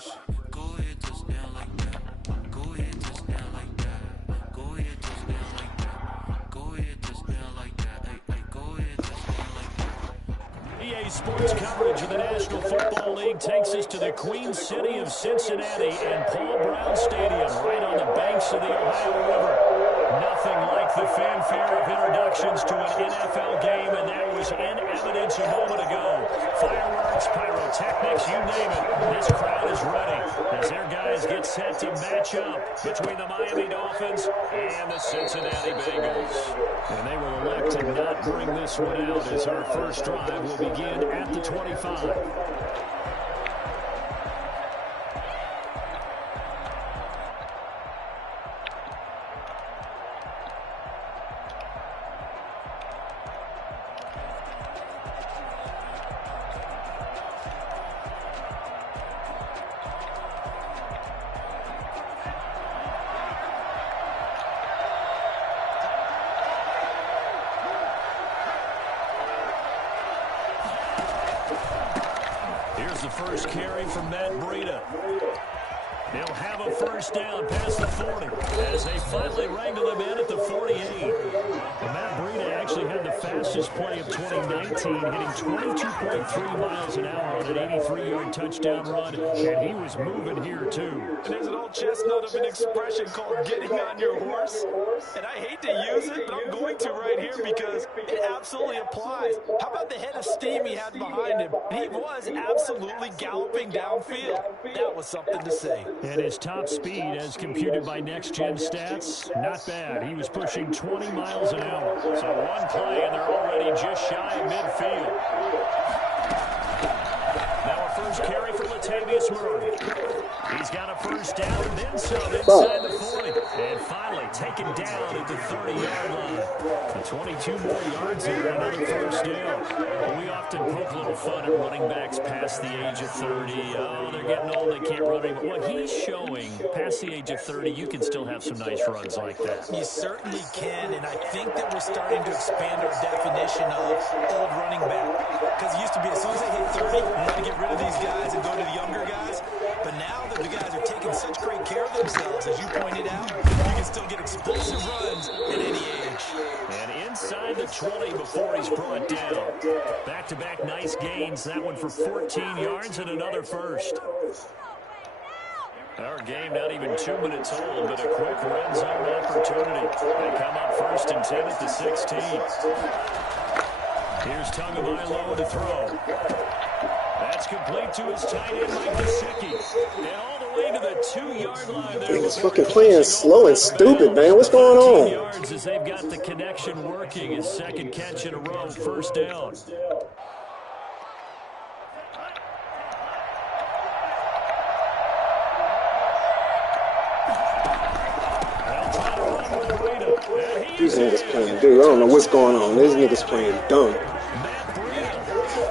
push. Go ahead, touchdown like that. Go ahead, touchdown like that. Go ahead, touchdown like that. Go ahead, touchdown like that. Hey, go ahead, touchdown like that. EA Sports coverage of the National Football League takes us to the Queen City of Cincinnati and Paul Brown Stadium, right on the banks of the Ohio River. Nothing like the fanfare of introductions to an NFL game, and that was in evidence a moment ago. Fireworks, pyrotechnics, you name it. This crowd is ready as their guys get set to match up between the Miami Dolphins and the Cincinnati Bengals. And they will elect to not bring this one out as our first drive will begin at the 25. Here's the first carry from Matt Breida. They'll have a first down past the 40 as they finally wrangle him in at the 48. Matt Breida actually had the fastest play of 2019, hitting 22.3 miles an hour on an 83-yard touchdown run, and he was moving here too. And there's an old chestnut of an expression called getting on your horse, and I hate to use it, but I'm going to right here because it absolutely applies. How about the head of steam he had behind him? He was absolutely galloping downfield. That was something to say. And his top speed, as computed by next-gen stats, not bad. He was pushing 20 miles an hour. So one play, and they're already just shy of midfield. Now a first carry for Latavius Murray. He's got a first down and then some inside the 40. And finally taken down at the 30-yard line. The 22 more yards here, another first down. We often poke a little fun at running backs past the age of 30. Oh, they're getting old, they can't run anymore. What he's showing, past the age of 30, you can still have some nice runs like that. You certainly can, and I think that we're starting to expand our definition of old running back. Because it used to be as soon as they hit 30, you had to get rid of these guys and go to the younger guys. But now that the guys are taking such great care of themselves, as you pointed out, you can still get explosive runs at any age. And inside the 20 before he's brought down. Back-to-back nice gains. That one for 14 yards and another first. Our game not even 2 minutes old, but a quick red zone opportunity. They come up first and 10 at the 16. Here's Tagovailoa to throw. That's complete to his tight end, Mike Gesicki. And all the way to the 2-yard line there. Niggas fucking playing slow and stupid, man. What's going on? Yards as they've got the connection working. His second catch in a row, first down. These niggas playing, dude. I don't know what's going on. These niggas playing dumb.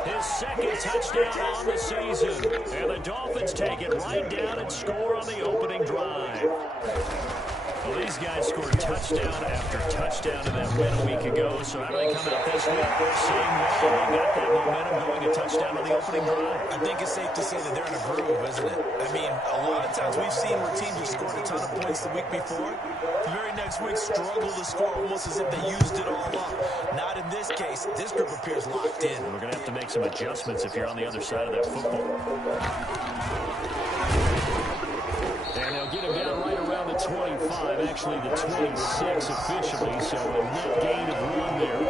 His second touchdown on the season. And the Dolphins take it right down and score on the opening drive. Well, these guys scored touchdown after touchdown in that win a week ago. So how do they come out this week? Same way. They got that momentum going, a touchdown on the opening drive. I think it's safe to say that they're in a groove, isn't it? I mean, a lot of times we've seen where teams have scored a ton of points the week before. The very next week struggle to score almost as if they used it all up. Not in this case. This group appears locked in. We're going to have to make some adjustments if you're on the other side of that football. And they'll get him down right around the 25, actually the 26 officially, so a net gain of 1 there.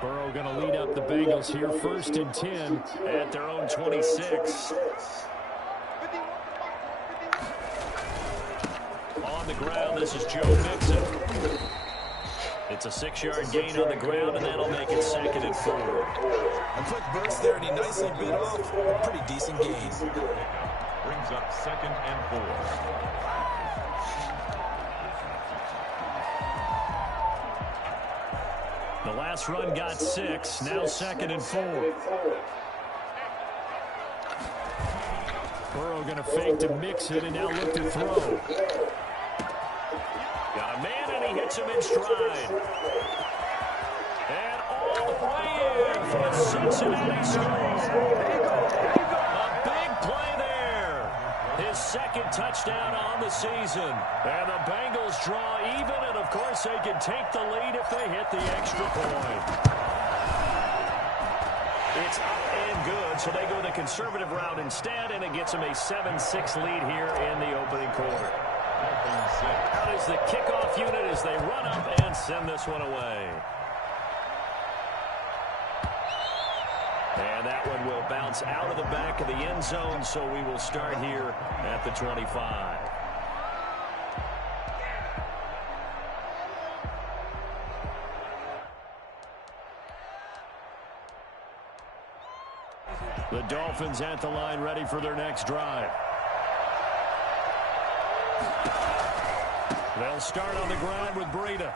Burrow going to lead up the Bengals here, first and 10 at their own 26. On the ground, this is Joe Mixon. It's a 6-yard gain on the ground, and that'll make it 2nd and 4. A quick burst there, and he nicely bit off a pretty decent gain. Brings up 2nd and 4. The last run got 6, now 2nd and 4. Burrow going to fake to mix it and now look to throw. Got a man and he hits him in stride. And all the way in for a Cincinnati score. A big play there. His second touchdown on the season. And the Bengals draw even, and of course they can take the lead if they hit the extra point. It's up and good, so they go the conservative route instead, and it gets them a 7-6 lead here in the opening quarter. Out is the kickoff unit as they run up and send this one away. And that one will bounce out of the back of the end zone, so we will start here at the 25. The Dolphins at the line ready for their next drive. They'll start on the ground with Breida.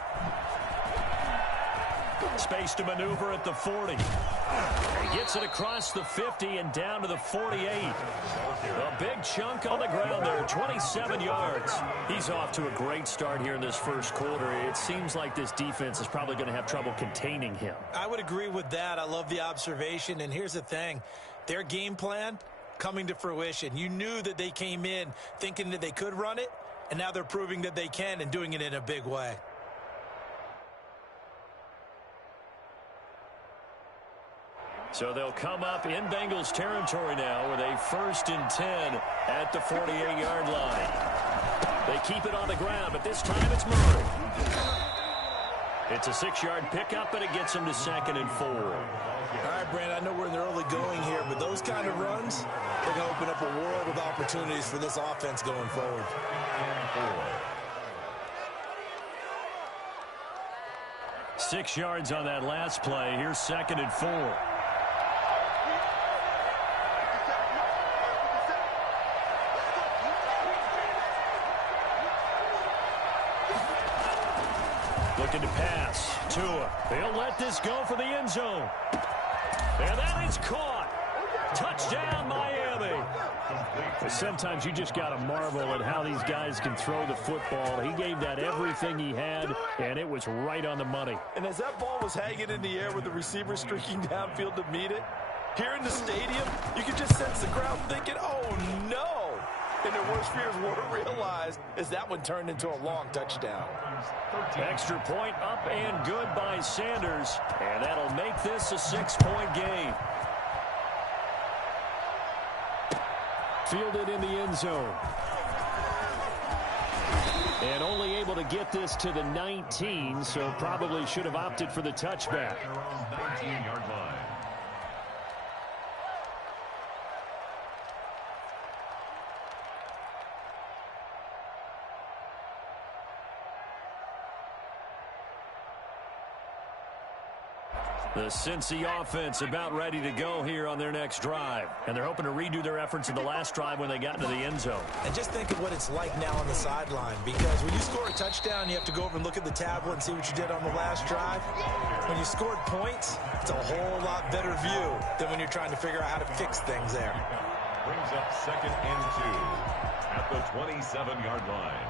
Space to maneuver at the 40. He gets it across the 50 and down to the 48. A big chunk on the ground there, 27 yards. He's off to a great start here in this first quarter. It seems like this defense is probably going to have trouble containing him. I would agree with that. I love the observation. And here's the thing. Their game plan coming to fruition. You knew that they came in thinking that they could run it, and now they're proving that they can and doing it in a big way. So they'll come up in Bengals territory now with a 1st and 10 at the 48-yard line. They keep it on the ground, but this time it's Murray. It's a 6-yard pickup, and it gets them to 2nd and 4. All right, Brandon, I know we're in the early going here, but those kind of runs, they're going to open up a world of opportunities for this offense going forward. 6 yards on that last play. Here's 2nd and 4. Looking to pass. Tua. They'll let this go for the end zone. And that is caught. Touchdown, Miami. Sometimes you just got to marvel at how these guys can throw the football. He gave that everything he had, and it was right on the money. And as that ball was hanging in the air with the receiver streaking downfield to meet it, here in the stadium, you could just sense the crowd thinking, oh, no. And their worst fears were realized as that one turned into a long touchdown. Extra point up and good by Sanders, and that'll make this a 6-point game. Fielded in the end zone. And only able to get this to the 19, so probably should have opted for the touchback. 19-yard line. The Cincy offense about ready to go here on their next drive. And they're hoping to redo their efforts in the last drive when they got into the end zone. And just think of what it's like now on the sideline, because when you score a touchdown, you have to go over and look at the tablet and see what you did on the last drive. When you scored points, it's a whole lot better view than when you're trying to figure out how to fix things there. Brings up 2nd and 2 at the 27-yard line.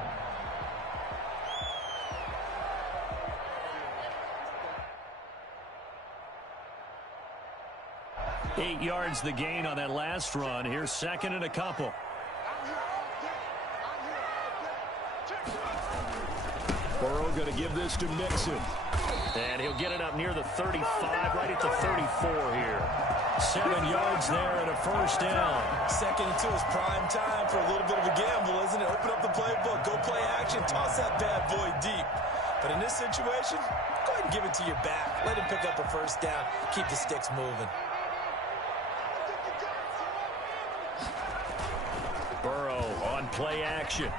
8 yards the gain on that last run. Here's 2nd and a couple. Burrow going to give this to Mixon. And he'll get it up near the 35, right at the 34 here. 7 yards there and a 1st down. 2nd and 2 is prime time for a little bit of a gamble, isn't it? Open up the playbook, go play action, toss that bad boy deep. But in this situation, go ahead and give it to your back. Let him pick up a 1st down, keep the sticks moving. Burrow on play action.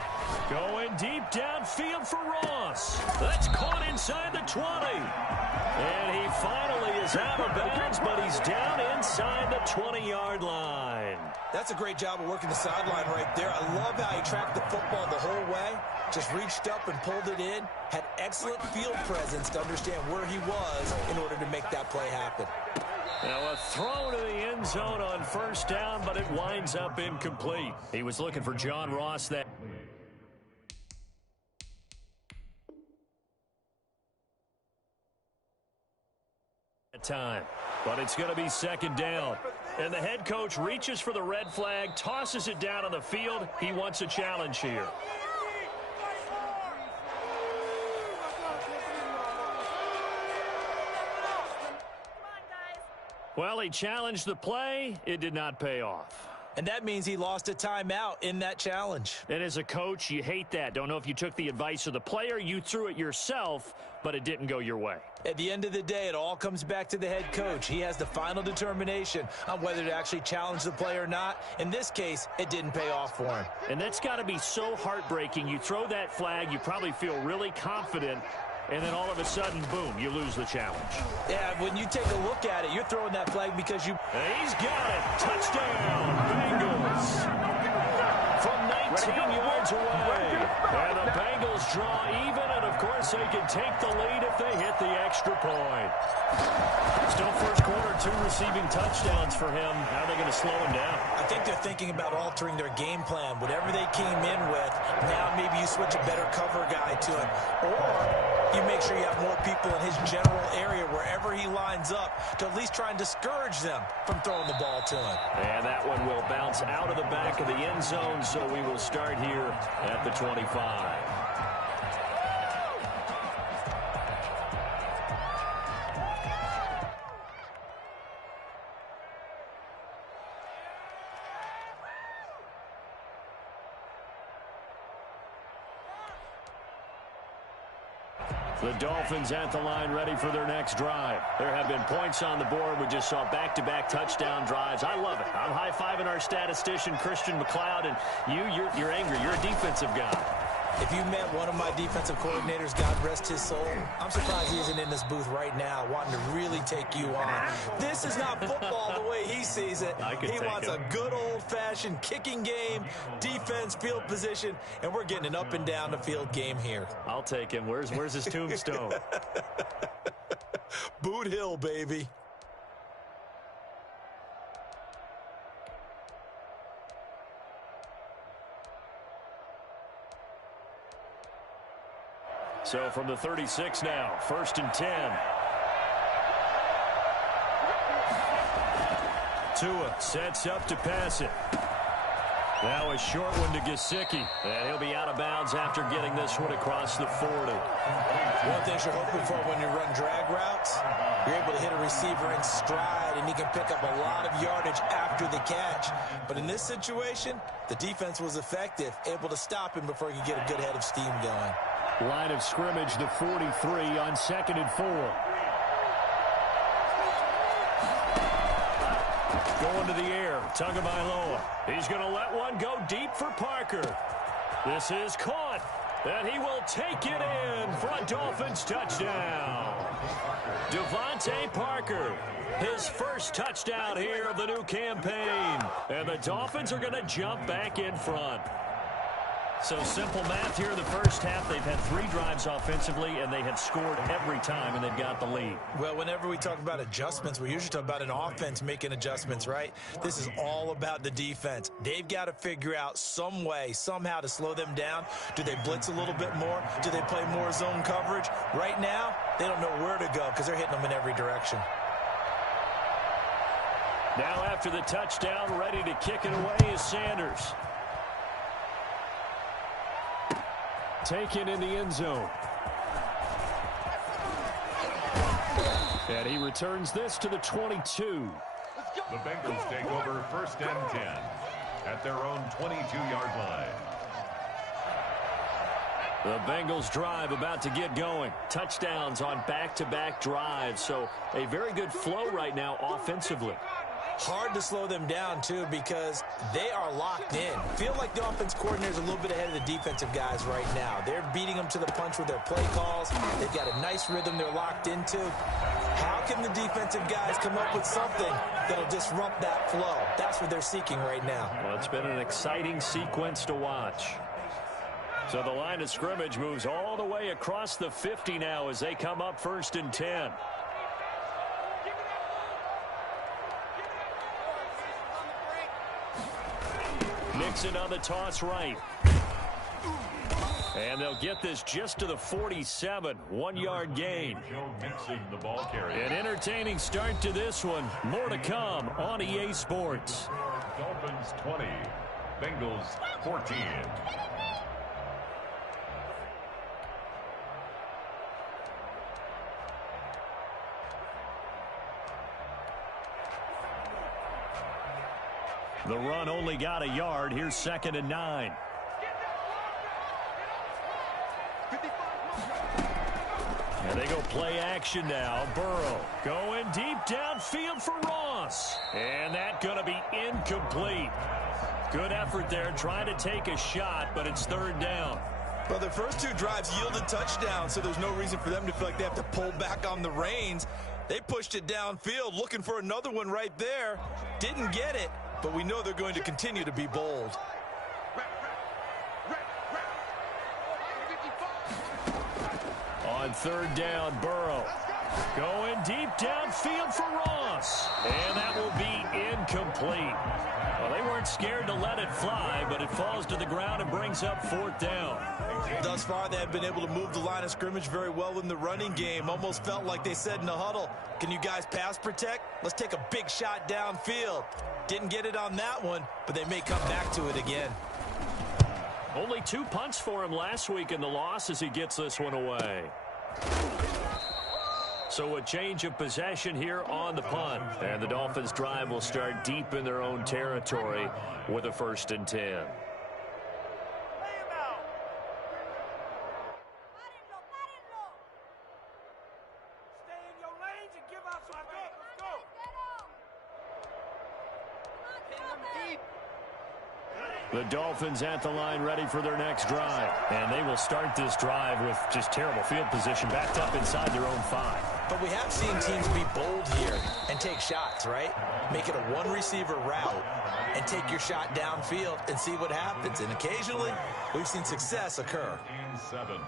Going deep downfield for Ross. That's caught inside the 20. And he finally is out of bounds, but he's down inside the 20-yard line. That's a great job of working the sideline right there. I love how he tracked the football the whole way. Just reached up and pulled it in. Had excellent field presence to understand where he was in order to make that play happen. Now a throw to the end end zone on first down, but it winds up incomplete. He was looking for John Ross that time. But it's going to be second down. And the head coach reaches for the red flag, tosses it down on the field. He wants a challenge here. Well, he challenged the play. It did not pay off. And that means he lost a timeout in that challenge. And as a coach, you hate that. Don't know if you took the advice of the player, you threw it yourself, but it didn't go your way. At the end of the day, it all comes back to the head coach. He has the final determination on whether to actually challenge the play or not. In this case, it didn't pay off for him. And that's got to be so heartbreaking. You throw that flag, you probably feel really confident, and then all of a sudden, boom, you lose the challenge. Yeah, when you take a look at it, you're throwing that flag because you... He's got it. Touchdown, Bengals. From 19 yards away. And the Bengals draw even, and of course they can take the lead if they hit the extra point. Still first quarter, 2 receiving touchdowns for him. How are they going to slow him down? I think they're thinking about altering their game plan. Whatever they came in with, now maybe you switch a better cover guy to him. Or you make sure you have more people in his general area wherever he lines up to at least try and discourage them from throwing the ball to him. And that one will bounce out of the back of the end zone, so we will start here at the 25. The Dolphins at the line ready for their next drive. There have been points on the board. We just saw back-to-back touchdown drives. I love it. I'm high-fiving our statistician, Christian McLeod, and you're angry. You're a defensive guy. If you met one of my defensive coordinators, God rest his soul, I'm surprised he isn't in this booth right now wanting to really take you on. This is not football the way he sees it. He wants a good old-fashioned kicking game, defense, field position, and we're getting an up-and-down-the-field game here. I'll take him. Where's his tombstone? Boot Hill, baby. So from the 36 now, 1st and 10. Tua sets up to pass it. Now a short one to Gesicki. And he'll be out of bounds after getting this one across the 40. One thing you're hoping for when you run drag routes, you're able to hit a receiver in stride, and he can pick up a lot of yardage after the catch. But in this situation, the defense was effective, able to stop him before he could get a good head of steam going. Line of scrimmage, the 43 on 2nd and 4. Going to the air, Tagovailoa. He's going to let one go deep for Parker. This is caught, and he will take it in for a Dolphins touchdown. Devontae Parker, his first touchdown here of the new campaign. And the Dolphins are going to jump back in front. So simple math here in the first half. They've had 3 drives offensively, and they have scored every time, and they've got the lead. Well, whenever we talk about adjustments, we usually talk about an offense making adjustments, right? This is all about the defense. They've got to figure out some way, somehow to slow them down. Do they blitz a little bit more? Do they play more zone coverage? Right now, they don't know where to go because they're hitting them in every direction. Now after the touchdown, ready to kick it away is Sanders. Taken in the end zone. And he returns this to the 22. The Bengals take over 1st and 10 at their own 22-yard line. The Bengals drive about to get going. Touchdowns on back-to-back drives. So a very good flow right now offensively. Hard to slow them down, too, because they are locked in. Feel like the offense coordinator is a little bit ahead of the defensive guys right now. They're beating them to the punch with their play calls. They've got a nice rhythm they're locked into. How can the defensive guys come up with something that'll disrupt that flow? That's what they're seeking right now. Well, it's been an exciting sequence to watch. So the line of scrimmage moves all the way across the 50 now as they come up 1st and 10. Mixon on the toss right. And they'll get this just to the 47. 1-yard gain. Joe Mixon, the ball carrier. An entertaining start to this one. More to come on EA Sports. Dolphins 20, Bengals 14. The run only got a yard. Here's 2nd and 9. And they go play action now. Burrow going deep downfield for Ross. And that's going to be incomplete. Good effort there trying to take a shot, but it's 3rd down. Well, their first 2 drives yielded touchdowns, so there's no reason for them to feel like they have to pull back on the reins. They pushed it downfield, looking for another one right there. Didn't get it, but we know they're going to continue to be bold. On 3rd down, Burrow going deep downfield for Ross. And that will be incomplete. Well, they weren't scared to let it fly, but it falls to the ground and brings up 4th down. Thus far, they have been able to move the line of scrimmage very well in the running game. Almost felt like they said in the huddle, can you guys pass protect? Let's take a big shot downfield. Didn't get it on that one, but they may come back to it again. Only 2 punts for him last week in the loss as he gets this one away. So a change of possession here on the punt. And the Dolphins drive will start deep in their own territory with a 1st and 10. The Dolphins at the line ready for their next drive. And they will start this drive with just terrible field position backed up inside their own 5. But we have seen teams be bold here and take shots, right? Make it a 1-receiver route and take your shot downfield and see what happens. And occasionally, we've seen success occur. 7.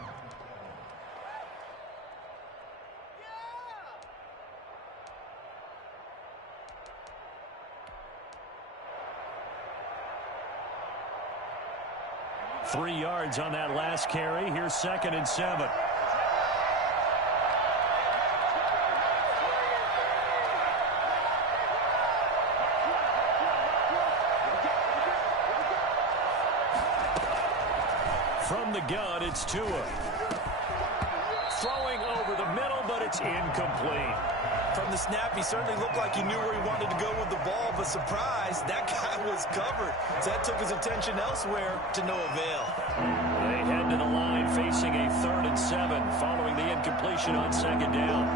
Three yards on that last carry. Here's 2nd and 7. From the gun, it's Tua. Throwing over the middle, but it's incomplete. From the snap, he certainly looked like he knew where he wanted to go with the ball, but surprise, that guy was covered. So that took his attention elsewhere to no avail. They head to the line facing a 3rd and 7 following the incompletion on 2nd down.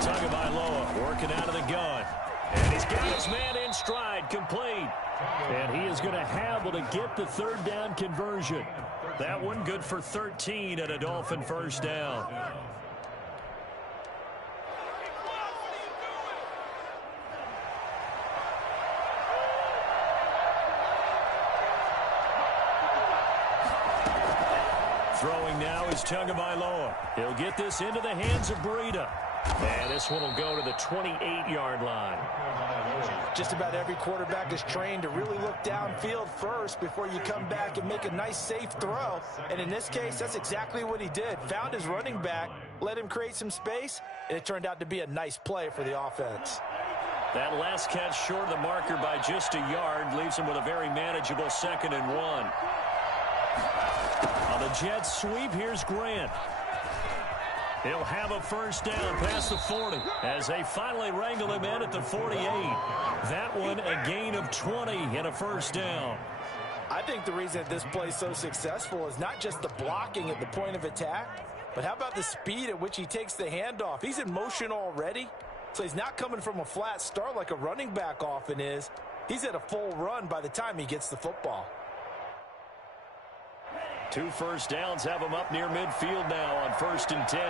Tagovailoa working out of the gun. And he's got his man in stride, complete. And he is going to have to get the 3rd down conversion. That one good for 13 and a Dolphin 1st down. Throwing now is Tagovailoa. He'll get this into the hands of Breida. And this one will go to the 28-yard line. Just about every quarterback is trained to really look downfield first before you come back and make a nice, safe throw. And in this case, that's exactly what he did. Found his running back, let him create some space, and it turned out to be a nice play for the offense. That last catch short of the marker by just a yard leaves him with a very manageable 2nd and 1. On the Jets sweep, here's Grant. He'll have a 1st down past the 40 as they finally wrangle him in at the 48. That one a gain of 20 and a 1st down. I think the reason that this play is so successful is not just the blocking at the point of attack, but how about the speed at which he takes the handoff? He's in motion already, so he's not coming from a flat start like a running back often is. He's at a full run by the time he gets the football. 2 1st downs have him up near midfield now on 1st and 10.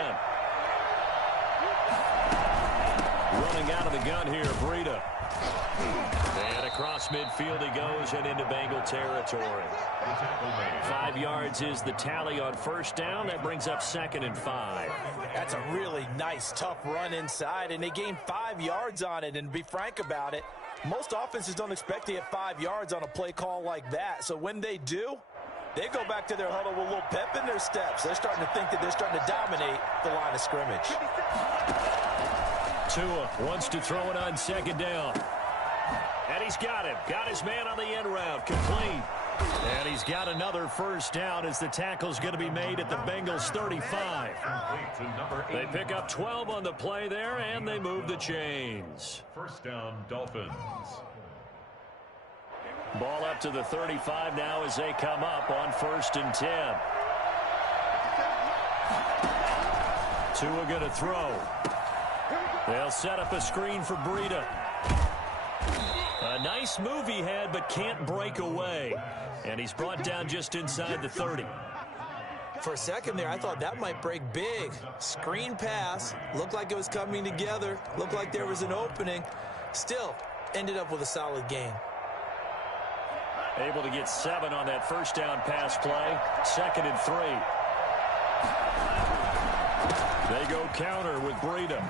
Running out of the gun here, Breida. And across midfield he goes and into Bengal territory. 5 yards is the tally on 1st down. That brings up 2nd and 5. That's a really nice, tough run inside, and they gained 5 yards on it. And to be frank about it, Most offenses don't expect to get 5 yards on a play call like that. So when they do, they go back to their huddle with a little pep in their steps. They're starting to think that they're starting to dominate the line of scrimmage. Tua wants to throw it on second down. And he's got him. Got his man on the end route. Complete. And he's got another first down as the tackle's going to be made at the Bengals 35. They pick up 12 on the play there, and they move the chains. First down, Dolphins. Ball up to the 35 now as they come up on 1st and 10. Tua going to throw. They'll set up a screen for Breida. A nice move he had, but can't break away. And he's brought down just inside the 30. For a second there, I thought that might break big. Screen pass. Looked like it was coming together. Looked like there was an opening. Still, ended up with a solid gain. Able to get 7 on that first down pass play. 2nd and 3. They go counter with Breida.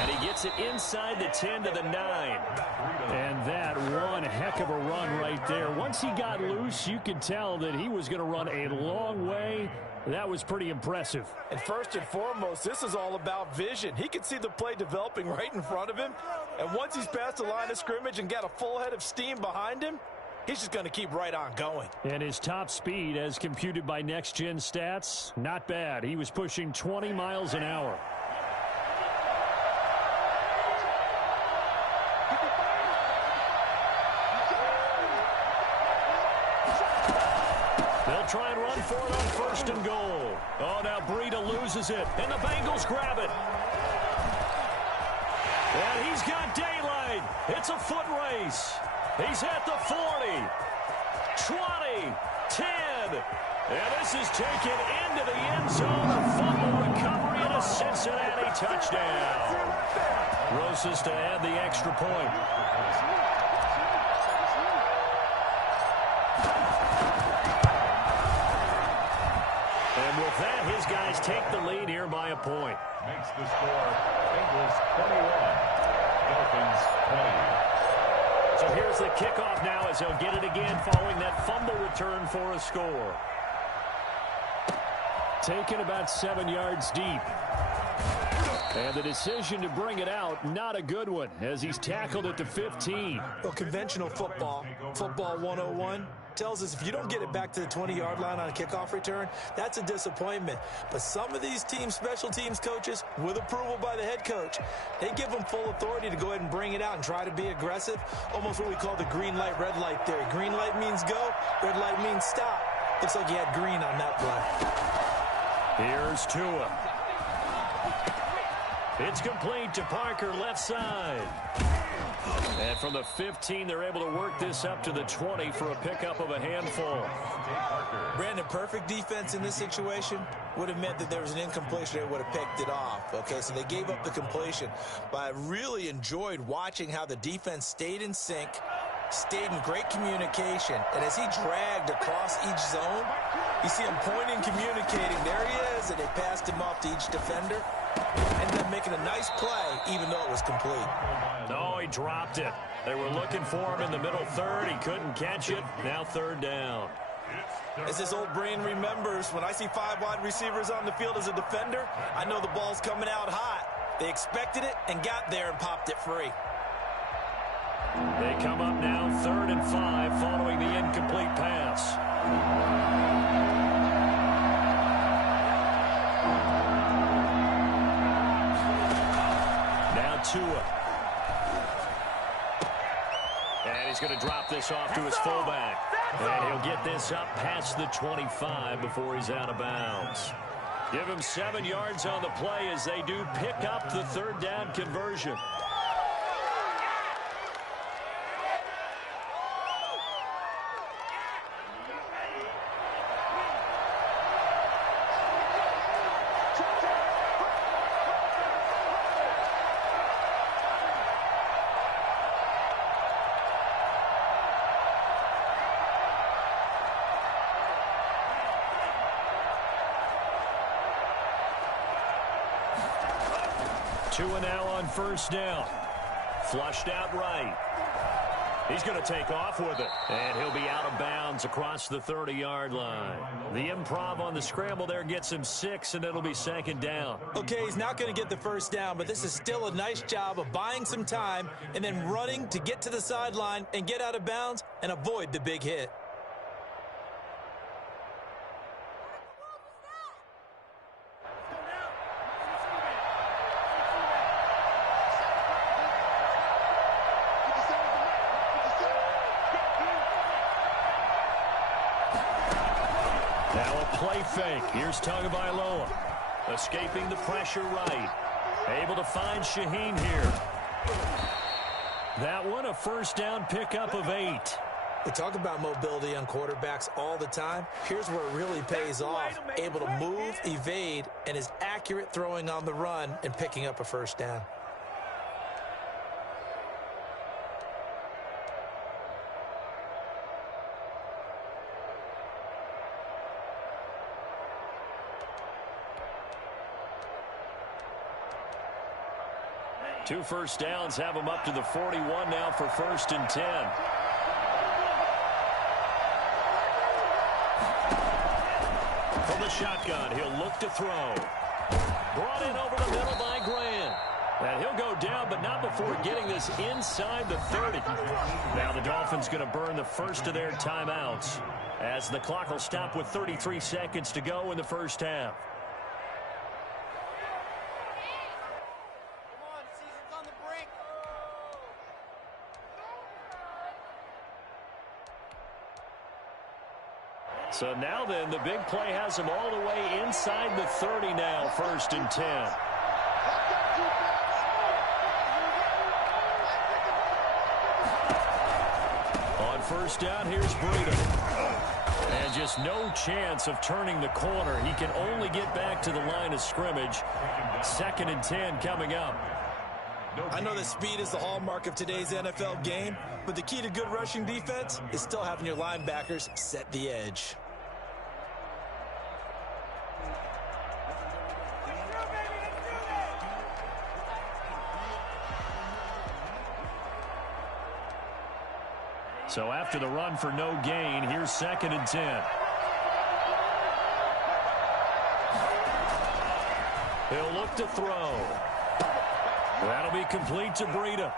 And he gets it inside the 10 to the 9. And that one heck of a run right there. Once he got loose, you could tell that he was going to run a long way. That was pretty impressive. And first and foremost, this is all about vision. He could see the play developing right in front of him. And once he's past the line of scrimmage and got a full head of steam behind him, he's just going to keep right on going. And his top speed, as computed by Next Gen Stats, not bad. He was pushing 20 miles an hour. They'll try and run for it on 1st and goal. Oh, now Breida loses it, and the Bengals grab it. And he's got daylight. It's a foot race. He's at the 40, 20, 10. And this is taken into the end zone. A fumble recovery and a Cincinnati touchdown. Rosas to add the extra point. And with that, his guys take the lead here by a point. Makes the score Bengals 21, Dolphins 20. So here's the kickoff now as they'll get it again following that fumble return for a score. Taken about 7 yards deep. And the decision to bring it out, not a good one, as he's tackled at the 15. Well, conventional football 101, tells us if you don't get it back to the 20-yard line on a kickoff return, that's a disappointment. But some of these special teams coaches, with approval by the head coach, they give them full authority to go ahead and bring it out and try to be aggressive, almost what we call the green light, red light theory. Green light means go, red light means stop. Looks like he had green on that play. Here's Tua. It's complete to Parker, left side. And from the 15, they're able to work this up to the 20 for a pickup of a handful. Brandon, perfect defense in this situation would have meant that there was an incompletion. They would have picked it off. Okay, so they gave up the completion. But I really enjoyed watching how the defense stayed in sync, stayed in great communication. And as he dragged across each zone, you see him pointing, communicating. There he is, and they passed him off to each defender. Ended up making a nice play, even though it was complete. No, he dropped it. They were looking for him in the middle third. He couldn't catch it. Now 3rd down. As this old brain remembers, when I see 5 wide receivers on the field as a defender, I know the ball's coming out hot. They expected it and got there and popped it free. They come up now 3rd and 5 following the incomplete pass. Now Tua. And he's going to drop this off to his fullback. And he'll get this up past the 25 before he's out of bounds. Give him 7 yards on the play as they do pick up the 3rd down conversion. Tua now on 1st down. Flushed out right. He's going to take off with it. And he'll be out of bounds across the 30-yard line. The improv on the scramble there gets him 6, and it'll be second down. Okay, he's not going to get the first down, but this is still a nice job of buying some time and then running to get to the sideline and get out of bounds and avoid the big hit. Now a play fake. Here's Tagovailoa. Escaping the pressure right. Able to find Shaheen here. That one, a first down pickup of 8. We talk about mobility on quarterbacks all the time. Here's where it really pays off. Able to move, evade, and is accurate throwing on the run and picking up a first down. Two first downs have him up to the 41 now for 1st and 10. From the shotgun, he'll look to throw. Brought in over the middle by Grant. And he'll go down, but not before getting this inside the 30. Now the Dolphins going to burn the first of their timeouts as the clock will stop with 33 seconds to go in the first half. So now then, the big play has him all the way inside the 30 now, 1st and 10. On first down, here's Breida. And just no chance of turning the corner. He can only get back to the line of scrimmage. 2nd and 10 coming up. I know that speed is the hallmark of today's NFL game, but the key to good rushing defense is still having your linebackers set the edge. So after the run for no gain, here's 2nd and 10. He'll look to throw. That'll be complete to Breida.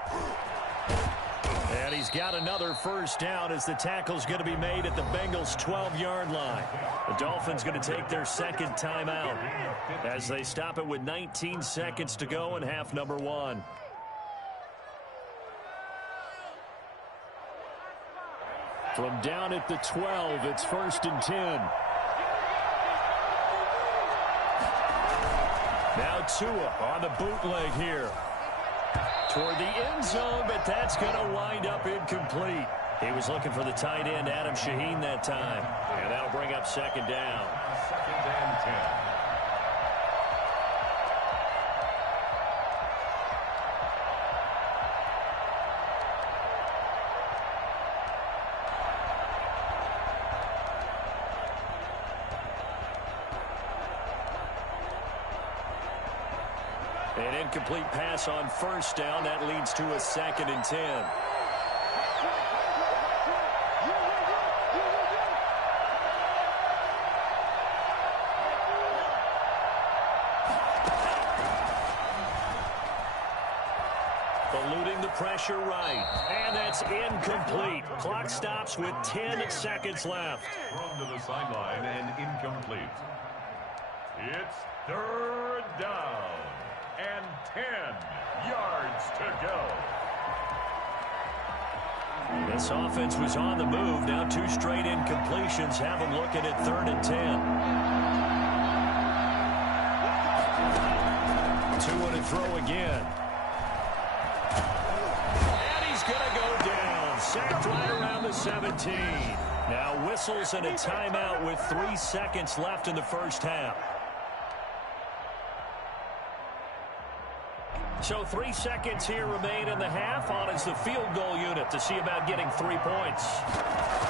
And he's got another first down as the tackle's going to be made at the Bengals' 12-yard line. The Dolphins going to take their second timeout as they stop it with 19 seconds to go in half number 1. From down at the 12, it's 1st and 10. Now Tua on the bootleg here. Toward the end zone, but that's going to wind up incomplete. He was looking for the tight end, Adam Shaheen, that time. And that'll bring up 2nd down. 2nd and 10. An incomplete pass on first down. That leads to a 2nd and 10. Eluding the pressure right. And that's incomplete. Clock stops with 10 seconds left. Thrown to the sideline and incomplete. It's 3rd down and 10 yards to go. This offense was on the move. Now 2 straight incompletions have them looking at 3rd and 10. 2 to throw again. And he's going to go down. Sacked right around the 17. Now whistles and a timeout with 3 seconds left in the first half. So 3 seconds here remain in the half. On is the field goal unit to see about getting 3 points.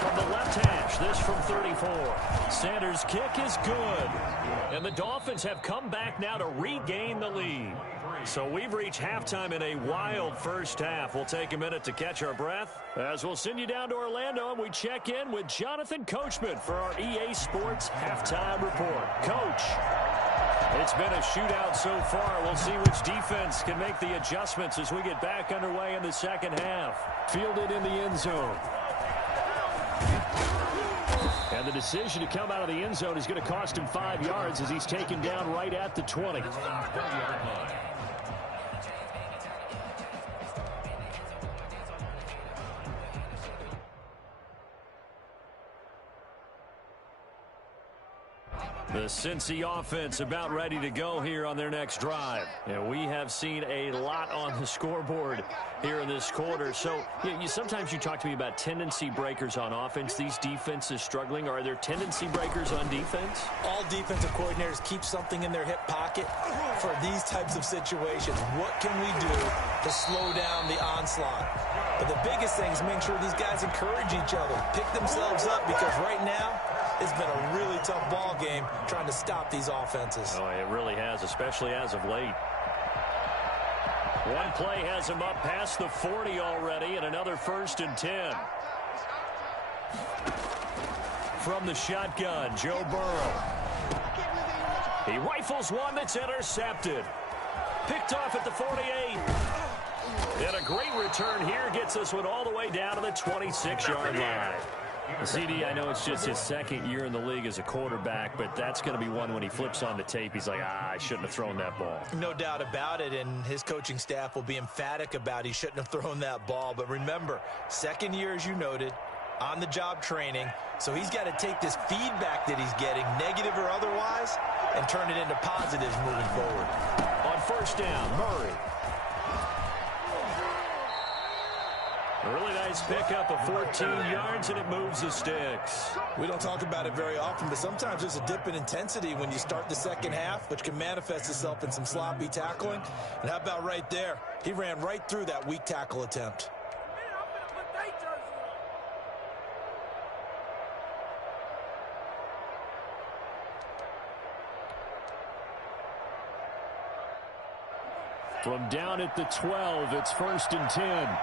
From the left hash, this from 34. Sanders' kick is good. And the Dolphins have come back now to regain the lead. So we've reached halftime in a wild first half. We'll take a minute to catch our breath as we'll send you down to Orlando and we check in with Jonathan Coachman for our EA Sports Halftime Report. Coach, it's been a shootout so far. We'll see which defense can make the adjustments as we get back underway in the second half. Fielded in the end zone. And the decision to come out of the end zone is going to cost him 5 yards as he's taken down right at the 20. The Cincy offense about ready to go here on their next drive. And we have seen a lot on the scoreboard here in this quarter. So sometimes you talk to me about tendency breakers on offense. These defenses struggling. Are there tendency breakers on defense? All defensive coordinators keep something in their hip pocket for these types of situations. What can we do to slow down the onslaught? But the biggest thing is make sure these guys encourage each other, pick themselves up, because right now it's been a really tough ball game trying to stop these offenses. Oh, it really has, especially as of late. One play has him up past the 40 already, and another 1st and 10. From the shotgun, Joe Burrow. He rifles one that's intercepted. Picked off at the 48. And a great return here gets us one all the way down to the 26-yard line. CD, I know it's just his second year in the league as a quarterback, but that's going to be one when he flips on the tape. He's like, I shouldn't have thrown that ball. No doubt about it, and his coaching staff will be emphatic about he shouldn't have thrown that ball. But remember, second year, as you noted, on-the-job training, so he's got to take this feedback that he's getting, negative or otherwise, and turn it into positives moving forward. On 1st down, Murray. A really nice pickup of 14 yards, and it moves the sticks. We don't talk about it very often, but sometimes there's a dip in intensity when you start the second half, which can manifest itself in some sloppy tackling. And how about right there? He ran right through that weak tackle attempt. From down at the 12, it's 1st and 10.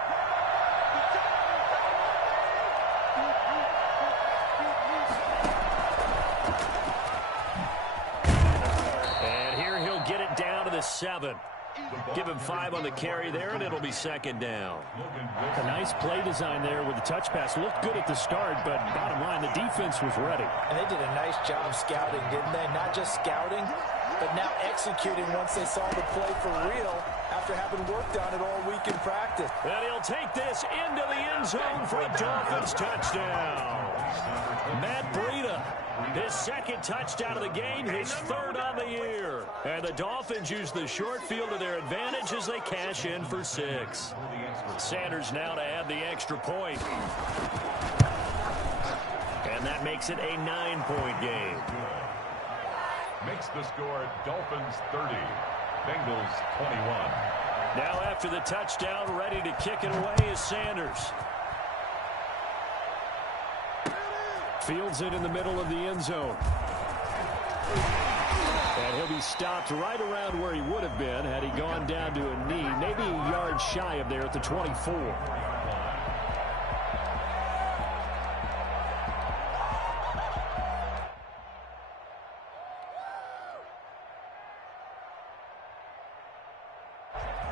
Down to the 7. Give him 5 on the carry there, and it'll be 2nd down. A nice play design there with the touch pass. Looked good at the start, but bottom line, the defense was ready. And they did a nice job scouting, didn't they? Not just scouting, but now executing once they saw the play for real after having worked on it all week in practice. And he'll take this into the end zone for a Dolphins touchdown. Matt Breida, his 2nd touchdown of the game, his 3rd on the year. And the Dolphins use the short field to their advantage as they cash in for 6. Sanders now to add the extra point. And that makes it a 9-point game. Makes the score Dolphins 30, Bengals 21. Now after the touchdown, ready to kick it away is Sanders. Fields it in the middle of the end zone. And he'll be stopped right around where he would have been had he gone down to a knee, maybe a yard shy of there at the 24.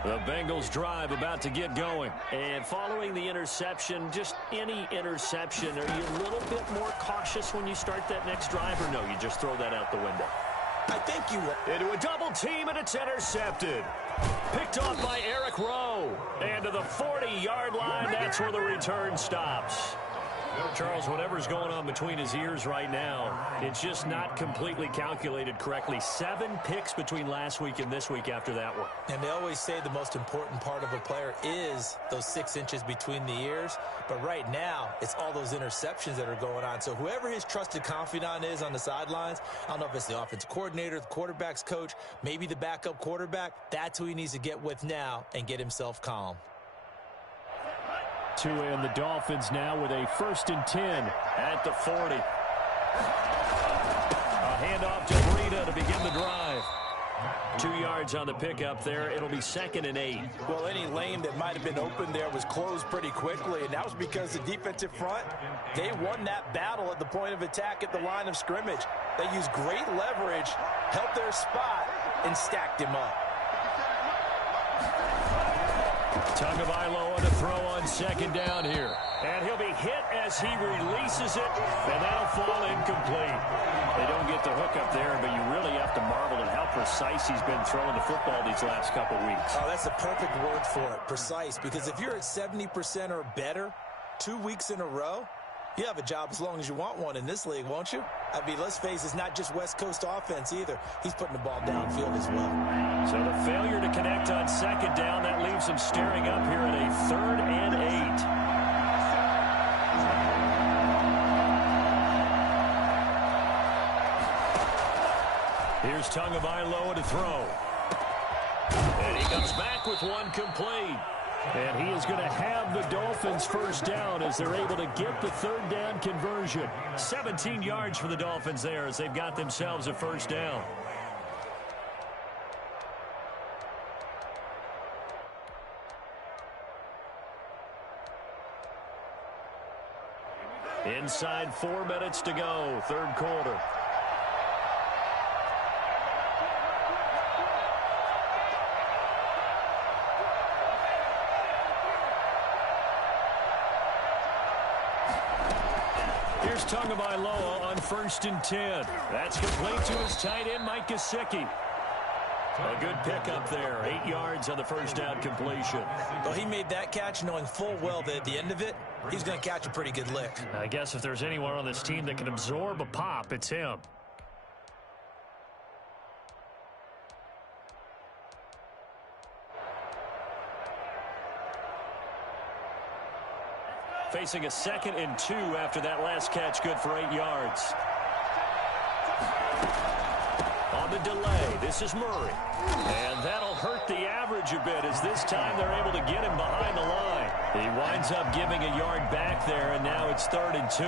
The Bengals drive about to get going. And following the interception, just any interception, are you a little bit more cautious when you start that next drive, or no, you just throw that out the window? I think you will. Into a double team, and it's intercepted. Picked off by Eric Rowe. And to the 40-yard line, that's where the return stops. Charles, whatever's going on between his ears right now, it's just not completely calculated correctly. 7 picks between last week and this week after that one. And they always say the most important part of a player is those 6 inches between the ears. But right now, it's all those interceptions that are going on. So whoever his trusted confidant is on the sidelines, I don't know if it's the offensive coordinator, the quarterback's coach, maybe the backup quarterback, that's who he needs to get with now and get himself calm. And the Dolphins now with a 1st and 10 at the 40. A handoff to Breida to begin the drive. 2 yards on the pickup there. It'll be 2nd and 8. Well, any lane that might have been open there was closed pretty quickly, and that was because the defensive front, they won that battle at the point of attack at the line of scrimmage. They used great leverage, held their spot, and stacked him up. Tagovailoa to throw on 2nd down here. And he'll be hit as he releases it, and that'll fall incomplete. They don't get the hook up there, but you really have to marvel at how precise he's been throwing the football these last couple weeks. Oh, that's the perfect word for it, precise, because if you're at 70% or better 2 weeks in a row, you have a job as long as you want one in this league, won't you? I mean, let's face it, it's not just West Coast offense either. He's putting the ball downfield as well. So the failure to connect on 2nd down, that leaves him staring up here at a 3rd and 8. Here's Tagovailoa to throw. And he comes back with one complete. And he is going to have the Dolphins first down as they're able to get the 3rd down conversion. 17 yards for the Dolphins there as they've got themselves a first down. Inside 4 minutes to go, 3rd quarter. Here's Tagovailoa on 1st and 10. That's complete to his tight end, Mike Gesicki. A good pickup there. 8 yards on the first down completion. Well, he made that catch knowing full well that at the end of it, he's going to catch a pretty good lick. I guess if there's anyone on this team that can absorb a pop, it's him. Facing a 2nd and 2 after that last catch, good for 8 yards. On the delay, this is Murray. And that'll hurt the average a bit as this time they're able to get him behind the line. He winds up giving a yard back there, and now it's 3rd and 2.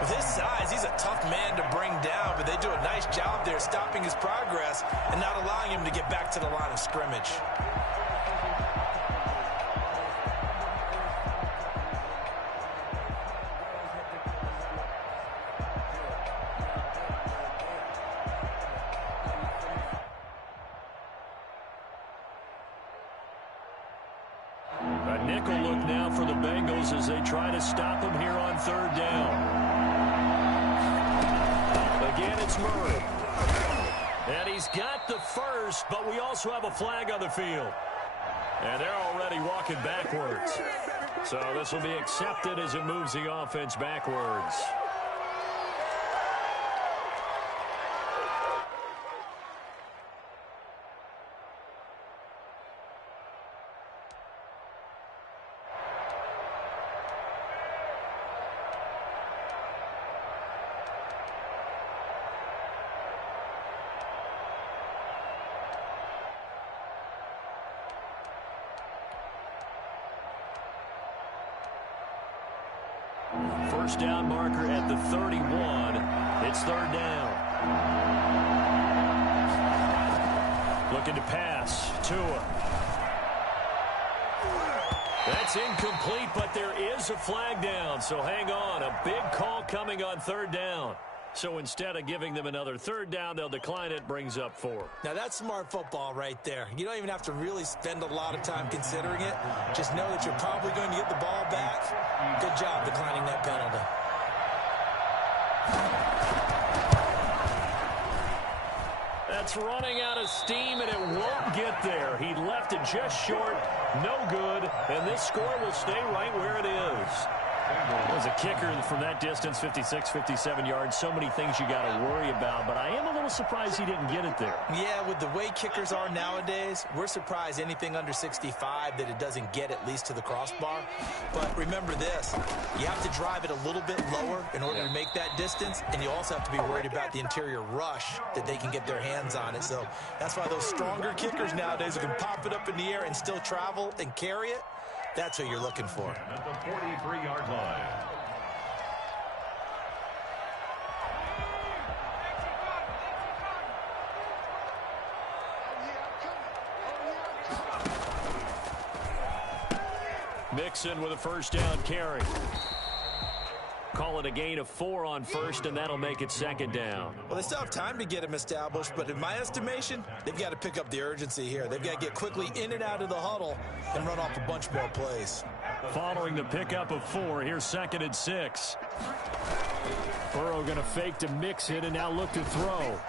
With his size, he's a tough man to bring down, but they do a nice job there stopping his progress and not allowing him to get back to the line of scrimmage. A nickel look now for the Bengals as they try to stop him here on 3rd down. Again, it's Murray. And he's got the first, but we also have a flag on the field. And they're already walking backwards. So this will be accepted as it moves the offense backwards. First down marker at the 31. It's 3rd down. Looking to pass. Tua. That's incomplete, but there is a flag down. So hang on. A big call coming on 3rd down. So instead of giving them another 3rd down, they'll decline it. Brings up 4. Now, that's smart football right there. You don't even have to really spend a lot of time considering it. Just know that you're probably going to get the ball back. Good job declining that penalty. That's running out of steam, and it won't get there. He left it just short. No good. And this score will stay right where it is. As a kicker from that distance, 56, 57 yards, so many things you got to worry about, but I am a little surprised he didn't get it there. Yeah, with the way kickers are nowadays, we're surprised anything under 65 that it doesn't get at least to the crossbar. But remember this, you have to drive it a little bit lower in order to make that distance, and you also have to be worried about the interior rush that they can get their hands on it. So that's why those stronger kickers nowadays who can pop it up in the air and still travel and carry it, that's what you're looking for. At the 43-yard line. Mixon with a first down carry. Call it a gain of 4 on first, and that'll make it second down. Well, they still have time to get him established, but in my estimation, they've got to pick up the urgency here. They've got to get quickly in and out of the huddle and run off a bunch more plays. Following the pickup of 4, here's 2nd and 6. Burrow going to fake to Mixon and now look to throw.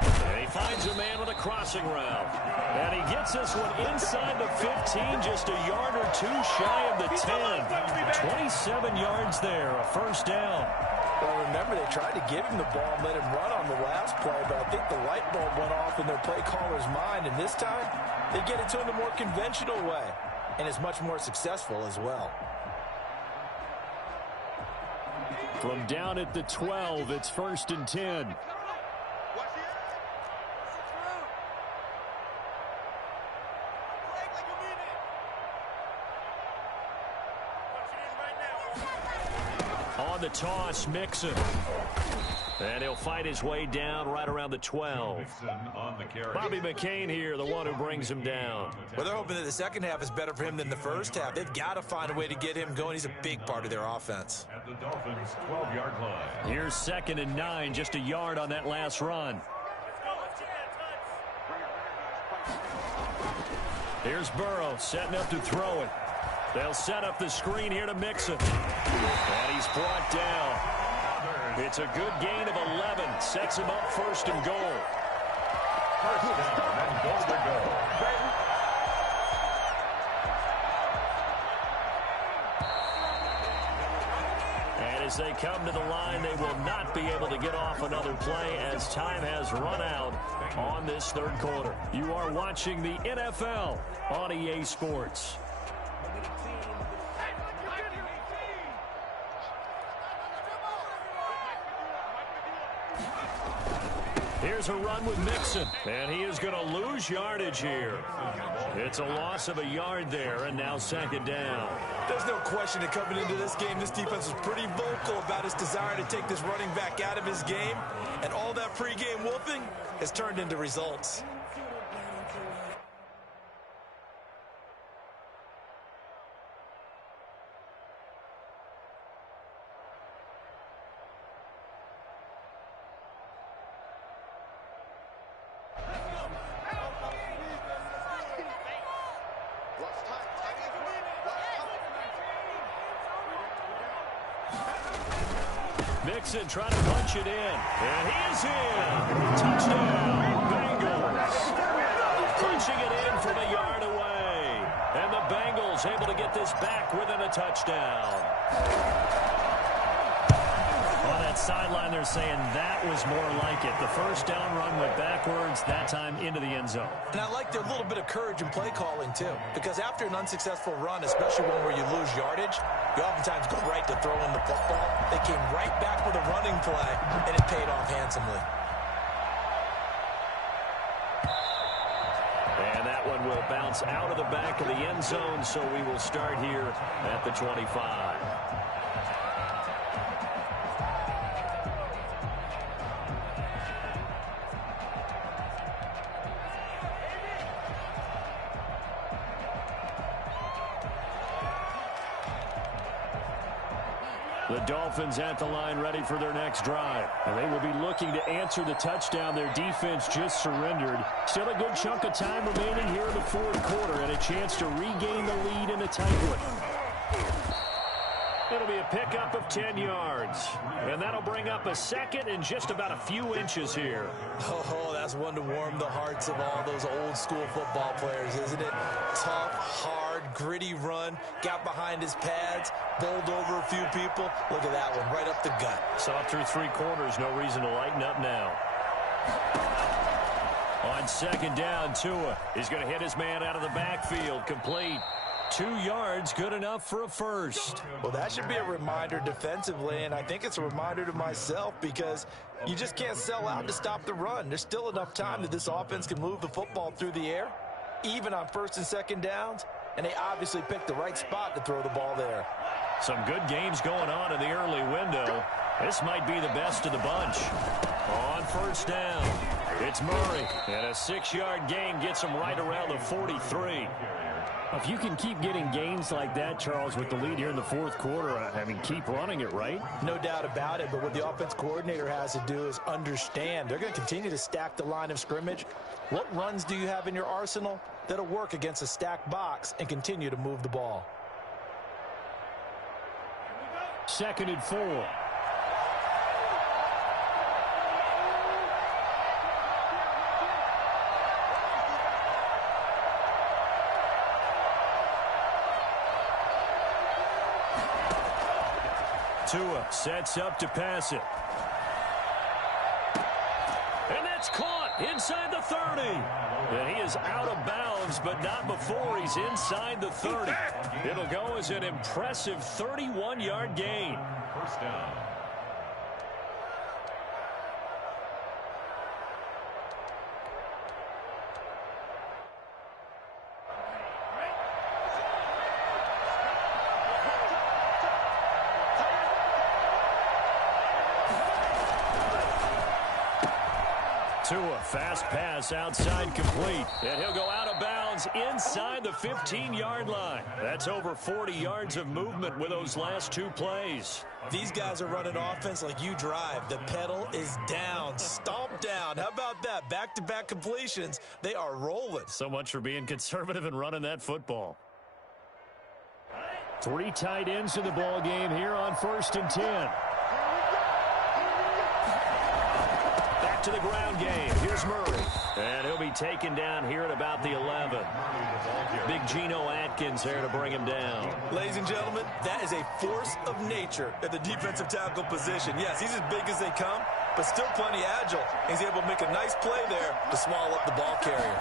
And he finds a man with a crossing route. And he gets this one inside the 15, just a yard or 2 shy of the 10. 27 yards there, a first down. Well, remember, they tried to give him the ball and let him run on the last play, but I think the light bulb went off in their play caller's mind, and this time they get it to him the more conventional way, and it's much more successful as well. From down at the 12, it's 1st and 10. On the toss, Mixon. And he'll fight his way down right around the 12. Bobby McCain here, the one who brings him down. Well, they're hoping that the second half is better for him than the first half. They've got to find a way to get him going. He's a big part of their offense. At the Dolphins' 12-yard line. Here's 2nd and 9, just a yard on that last run. Here's Burrow setting up to throw it. They'll set up the screen here to Mixon. And he's brought down. It's a good gain of 11. Sets him up 1st and goal. First down and goal to go. And as they come to the line, they will not be able to get off another play as time has run out on this 3rd quarter. You are watching the NFL on EA Sports. Here's a run with Mixon, and he is going to lose yardage here. It's a loss of a yard there, and now 2nd down. There's no question that coming into this game, this defense was pretty vocal about its desire to take this running back out of his game, and all that pregame wolfing has turned into results. Mixon trying to punch it in, and he is in. Touchdown, Bengals. Punching it in from a yard away, and the Bengals able to get this back within a touchdown. On that sideline, they're saying that was more like it. The first down run went backwards, that time into the end zone. And I like their little bit of courage in play calling, too, because after an unsuccessful run, especially one where you lose yardage, you oftentimes go right to throwing the football. They came right back with a running play, and it paid off handsomely. And that one will bounce out of the back of the end zone, so we will start here at the 25. The Dolphins at the line ready for their next drive. And they will be looking to answer the touchdown their defense just surrendered. Still a good chunk of time remaining here in the 4th quarter and a chance to regain the lead in a tight one. It'll be a pickup of 10 yards. And that'll bring up a 2nd and just about a few inches here. Oh, that's one to warm the hearts of all those old school football players, isn't it? Tough, hard, gritty run, got behind his pads, bowled over a few people. Look at that one, right up the gut. Saw through 3 quarters, no reason to lighten up now. On 2nd down, Tua is going to hit his man out of the backfield, complete. 2 yards, good enough for a first. Well, that should be a reminder defensively, and I think it's a reminder to myself because you just can't sell out to stop the run. There's still enough time that this offense can move the football through the air, even on 1st and 2nd downs, and they obviously picked the right spot to throw the ball there. Some good games going on in the early window. This might be the best of the bunch. On 1st down, it's Murray, and a 6-yard gain gets him right around the 43. If you can keep getting gains like that, Charles, with the lead here in the fourth quarter, I mean, keep running it, right? No doubt about it, but what the offense coordinator has to do is understand. They're going to continue to stack the line of scrimmage. What runs do you have in your arsenal that'll work against a stacked box and continue to move the ball? 2nd and 4. Tua sets up to pass it. And that's caught inside the 30. And he is out of bounds, but not before he's inside the 30. It'll go as an impressive 31-yard gain. First down. Tua, fast pass outside complete. And he'll go out of bounds inside the 15-yard line. That's over 40 yards of movement with those last 2 plays. These guys are running offense like you drive. The pedal is down, stomp down. How about that? Back-to-back completions. They are rolling. So much for being conservative and running that football. 3 tight ends in the ball game here on 1st and 10. To the ground game. Here's Murray. And he'll be taken down here at about the 11. Big Geno Atkins there to bring him down. Ladies and gentlemen, that is a force of nature at the defensive tackle position. Yes, he's as big as they come, but still plenty agile. He's able to make a nice play there to swallow up the ball carrier.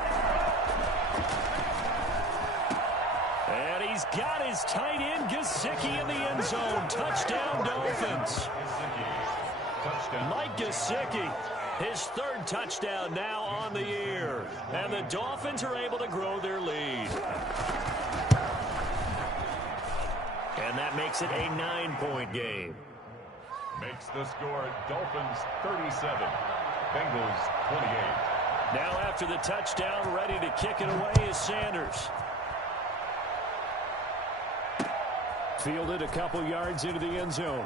And he's got his tight end Gesicki in the end zone. Touchdown, Dolphins. Mike Gesicki. His 3rd touchdown now on the year. And the Dolphins are able to grow their lead. And that makes it a 9-point game. Makes the score Dolphins 37, Bengals 28. Now after the touchdown, ready to kick it away is Sanders. Fielded a couple yards into the end zone.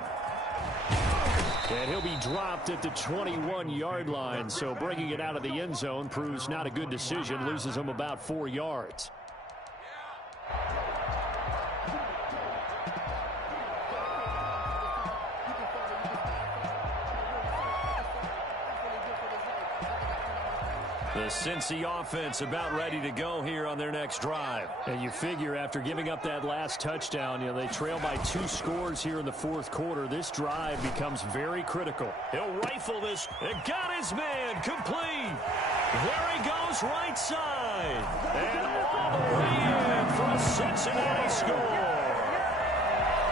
And he'll be dropped at the 21-yard line, so bringing it out of the end zone proves not a good decision, loses him about 4 yards. The Cincy offense about ready to go here on their next drive. And you figure after giving up that last touchdown, they trail by 2 scores here in the 4th quarter. This drive becomes very critical. He'll rifle this. And got his man complete. There he goes right side. And all the way in for a Cincinnati score.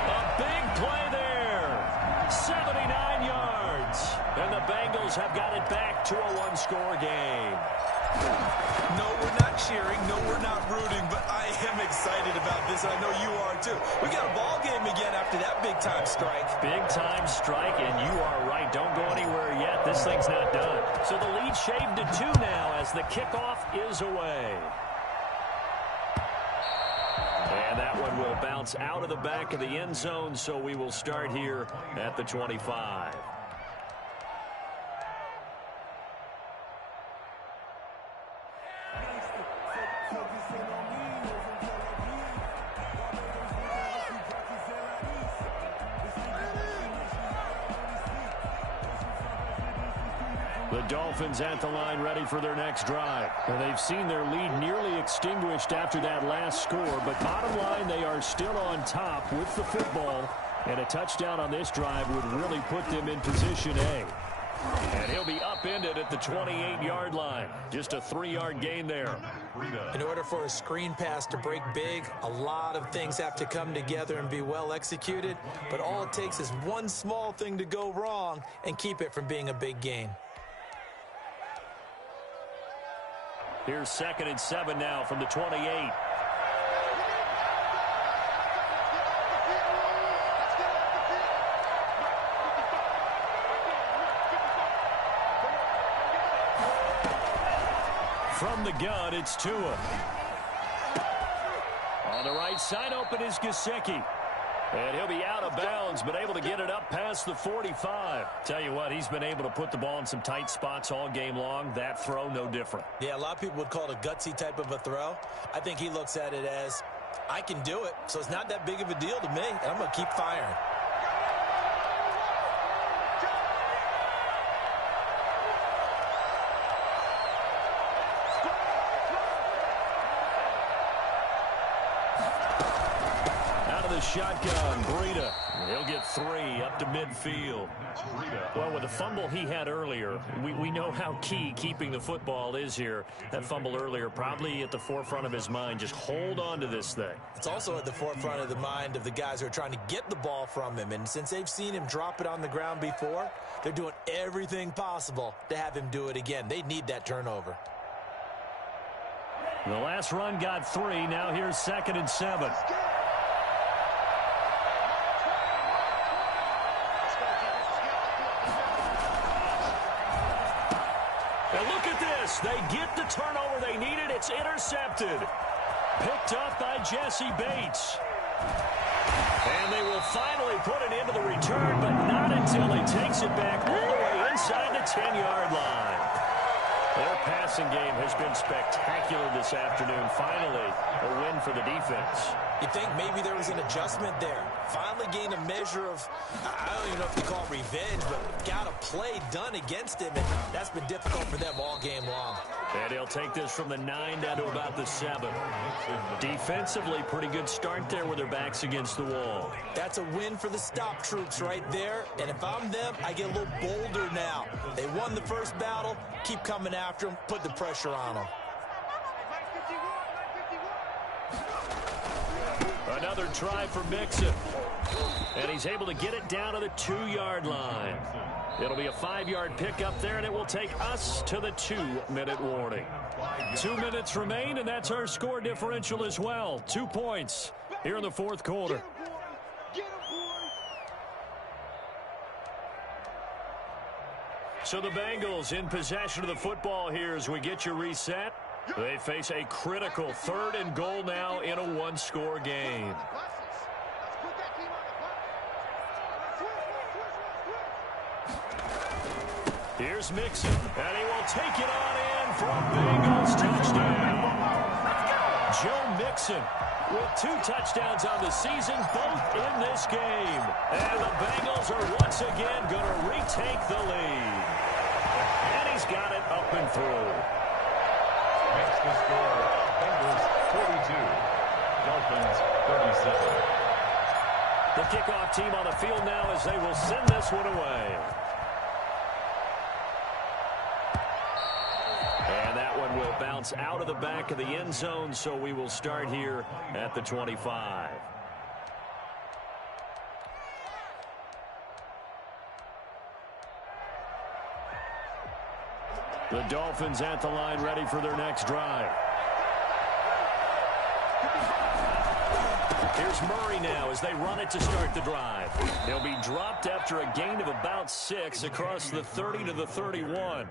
A big play there. 79 yards. And the Bengals have got it back to a 1-score game. No, we're not cheering. No, we're not rooting. But I am excited about this. I know you are, too. We got a ball game again after that big-time strike. Big-time strike, and you are right. Don't go anywhere yet. This thing's not done. So the lead shaved to 2 now as the kickoff is away. And that one will bounce out of the back of the end zone, so we will start here at the 25. The Dolphins at the line ready for their next drive. And they've seen their lead nearly extinguished after that last score, but bottom line, they are still on top with the football, and a touchdown on this drive would really put them in position A. And he'll be upended at the 28-yard line. Just a 3-yard gain there. In order for a screen pass to break big, a lot of things have to come together and be well executed, but all it takes is one small thing to go wrong and keep it from being a big gain. Here's 2nd and 7 now from the 28. From the gun, it's Tua. On the right side, open is Gesicki. And he'll be out of bounds, but able to get it up past the 45. Tell you what, he's been able to put the ball in some tight spots all game long. That throw, no different. Yeah, a lot of people would call it a gutsy type of a throw. I think he looks at it as, I can do it, so it's not that big of a deal to me, and I'm going to keep firing. Shotgun, Breida. He'll get 3 up to midfield. Well, with the fumble he had earlier, we know how key keeping the football is here. That fumble earlier probably at the forefront of his mind. Just hold on to this thing. It's also at the forefront of the mind of the guys who are trying to get the ball from him. And since they've seen him drop it on the ground before, they're doing everything possible to have him do it again. They need that turnover. The last run got 3. Now here's 2nd and 7. They get the turnover they needed. It's intercepted. Picked up by Jesse Bates. And they will finally put it into the return, but not until he takes it back all the way inside the 10-yard line. Their passing game has been spectacular this afternoon. Finally, a win for the defense. You think maybe there was an adjustment there. Finally gained a measure of, I don't even know if you call it revenge, but got a play done against him, and that's been difficult for them all game long. And he'll take this from the 9 down to about the 7. Defensively, pretty good start there with their backs against the wall. That's a win for the stop troops right there, and if I'm them, I get a little bolder now. They won the first battle, keep coming after them, put the pressure on them. Another try for Mixon. And he's able to get it down to the 2-yard line. It'll be a 5-yard pickup there, and it will take us to the 2-minute warning. 2 minutes remain, and that's our score differential as well. 2 points here in the 4th quarter. So the Bengals in possession of the football here as we get you reset. They face a critical 3rd and goal now in a 1-score game. Here's Mixon, and he will take it on in for a Bengals touchdown. Joe Mixon with 2 touchdowns on the season, both in this game. And the Bengals are once again going to retake the lead. And he's got it up and through. Makes the score Bengals 42, Dolphins 37. The kickoff team on the field now as they will send this one away. And that one will bounce out of the back of the end zone, so we will start here at the 25. The Dolphins at the line ready for their next drive. Here's Murray now as they run it to start the drive. He'll be dropped after a gain of about 6 across the 30 to the 31.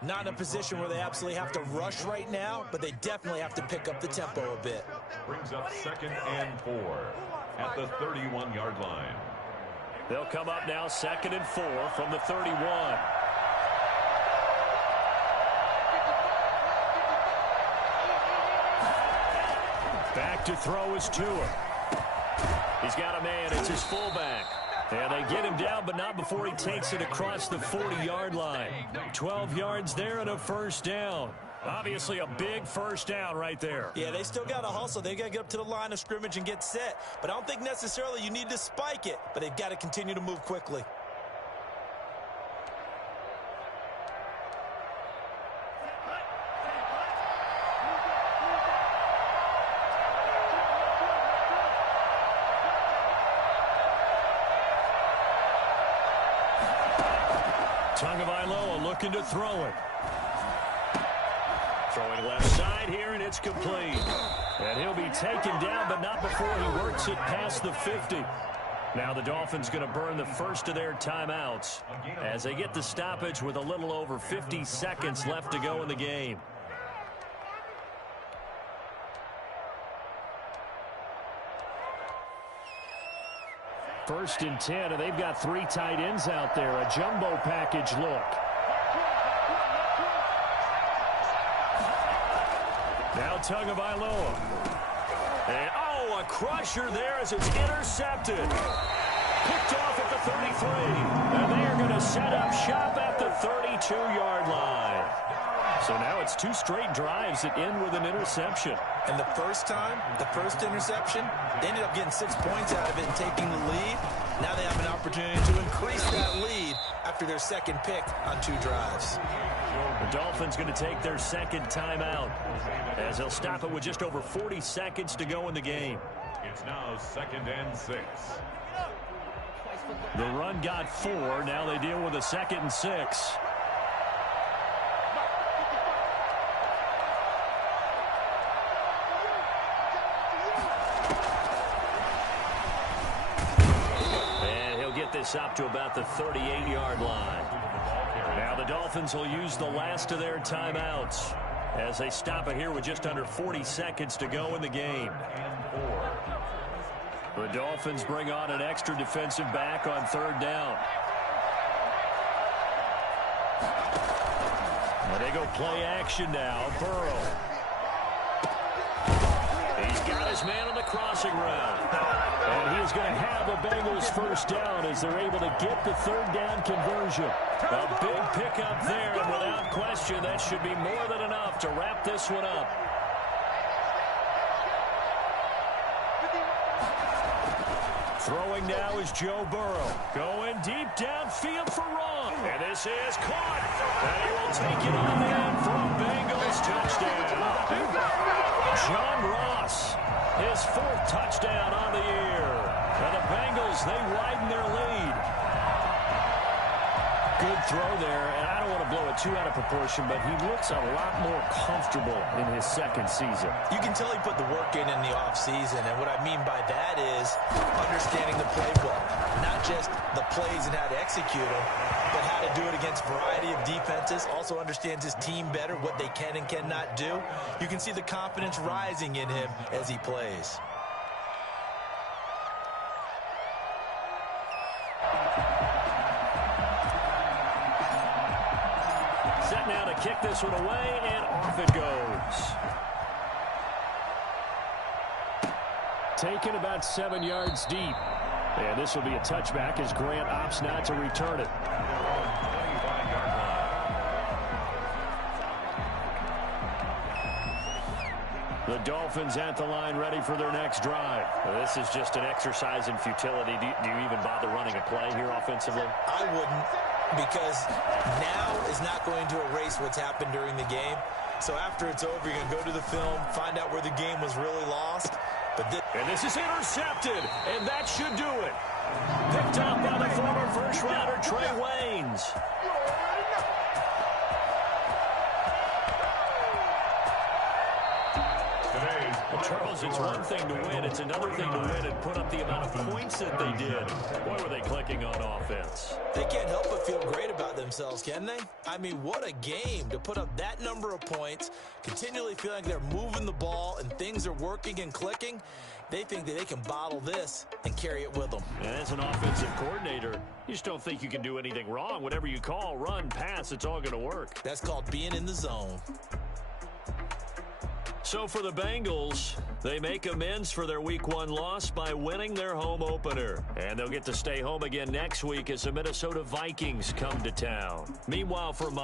Not in a position where they absolutely have to rush right now, but they definitely have to pick up the tempo a bit. Brings up 2nd and 4 at the 31-yard line. They'll come up now 2nd and 4 from the 31. Back to throw is Tua. He's got a man. It's his fullback. And they get him down, but not before he takes it across the 40-yard line. 12 yards there and a 1st down. Obviously a big 1st down right there. Yeah, they still got to hustle. They got to get up to the line of scrimmage and get set. But I don't think necessarily you need to spike it, but they've got to continue to move quickly. Tagovailoa looking to throw it. Throwing left side here, and it's complete. And he'll be taken down, but not before he works it past the 50. Now the Dolphins going to burn the first of their timeouts as they get the stoppage with a little over 50 seconds left to go in the game. First and 10, and they've got 3 tight ends out there. A jumbo package look. Now Tagovailoa. And, oh, a crusher there as it's intercepted. Picked off at the 33. And they are going to set up shop at the 32-yard line. So now it's 2 straight drives that end with an interception. And the first time, the first interception, they ended up getting 6 points out of it and taking the lead. Now they have an opportunity to increase that lead after their second pick on 2 drives. The Dolphins going to take their second timeout as they'll stop it with just over 40 seconds to go in the game. It's now 2nd and 6. The run got 4. Now they deal with a 2nd and 6. And he'll get this up to about the 38-yard line. Now the Dolphins will use the last of their timeouts as they stop it here with just under 40 seconds to go in the game. The Dolphins bring on an extra defensive back on 3rd down. And they go play action now. Burrow. He's got his man on the crossing route. And he's going to have the Bengals first down as they're able to get the 3rd down conversion. A big pickup there, and without question, that should be more than enough to wrap this one up. Throwing now is Joe Burrow. Going deep downfield for Ron. And this is caught. And he will take it on in for a Bengals touchdown. John Ross, his 4th touchdown on the year. And the Bengals, they widen their lead. Good throw there, and I don't want to blow it too out of proportion, but he looks a lot more comfortable in his 2nd season. You can tell he put the work in the offseason, and what I mean by that is understanding the playbook. Not just the plays and how to execute them, but how to do it against a variety of defenses. Also understands his team better, what they can and cannot do. You can see the confidence rising in him as he plays. Set now to kick this one away, and off it goes. Taken about 7 yards deep. And this will be a touchback as Grant opts not to return it. The Dolphins at the line ready for their next drive. Well, this is just an exercise in futility. Do you even bother running a play here offensively? I wouldn't, because now is not going to erase what's happened during the game. So after it's over, you're going to go to the film, find out where the game was really lost. And this is intercepted, and that should do it. Picked up by the former first-rounder Trey Waynes. Well, Charles, it's one thing to win. It's another thing to win and put up the amount of points that they did. Boy, were they clicking on offense. They can't help but feel great about themselves, can they? I mean, what a game to put up that number of points, continually feeling like they're moving the ball and things are working and clicking. They think that they can bottle this and carry it with them. And as an offensive coordinator, you just don't think you can do anything wrong. Whatever you call, run, pass, it's all going to work. That's called being in the zone. So for the Bengals, they make amends for their Week 1 loss by winning their home opener. And they'll get to stay home again next week as the Minnesota Vikings come to town. Meanwhile, for Miami,